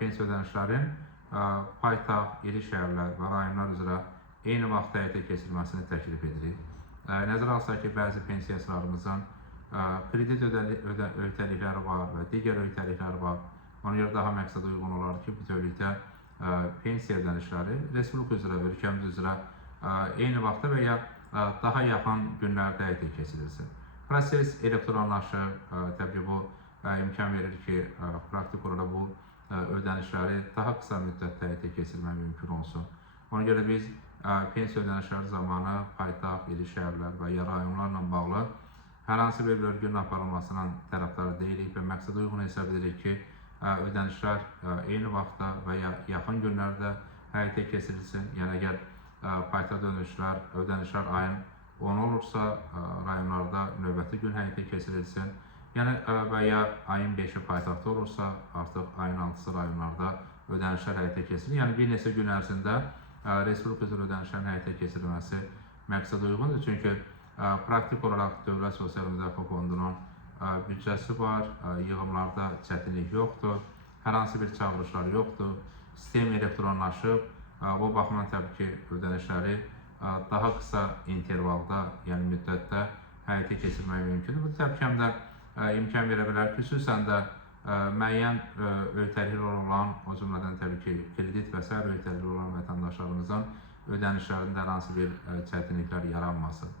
pensiya ödənişlərin paytaxt, iri şəhərlər və rayonlar üzrə eyni vaxtda həyata keçirilməsini təklif edirik. Nəzərə alsaq ki, bəzi pensiyaçılarımızın kredit öhdəlikləri var və digər öhdəlikləri var. Ona görə daha məqsədə uyğun olardı ki, bütövlükdə pensiya ödənişləri respublika üzrə, ölkəmiz üzrə eyni vaxtda və ya daha yaxın günlərdə həyata keçirilsin. Proses elektronlaşır, təbii ki, bu imkan verir ki, praktik olaraq bu ödənişləri daha qısa müddətdə həyata keçirmək mümkün olsun. Ona görə biz pensiya ödənişləri zamanı paytaxt, iri şəhərlər və ya rayonlarla bağlı hər hansı bir bölgünün aparılmasının tərəfdarı deyilik və məqsədə uyğun hesab edirik ki, ödənişlər eyni vaxtda və ya yaxın günlərdə həyata keçirilsin. Yəni, əgər paytaxt ödənişlər ayın 10 olursa, rayonlarda növbəti gün həyata keçirilsin. Yəni, və ya ayın 5-i paytaxtda olursa, artıq ayın 6-sı rayonlarda ödənişlər həyata keçirilir. Yəni, bir neçə gün ərzində respublika üzrə ödənişlərin həyata keçirilməsi məqsədə uyğundur. Çünki praktik olaraq Dövlət Sosial Müdafiə Fondunun büdcəsi var, yığımlarda çətinlik yoxdur, hər hansı bir çağırışlar yoxdur, sistem elektronlaşıb, bu baxımdan təbii ki, ödənişləri daha qısa intervalda, yəni müddətdə həyata keçirmək mümkündür. Bu təbii ki, həm də imkan verə bilər ki, xüsusən də müəyyən öhdəliklər olan, o cümlədən təbii ki, kredit və sair öhdəliklər olan vətəndaşlarımızın ödənişlərində hər hansı bir çətinliklər yaranmasın.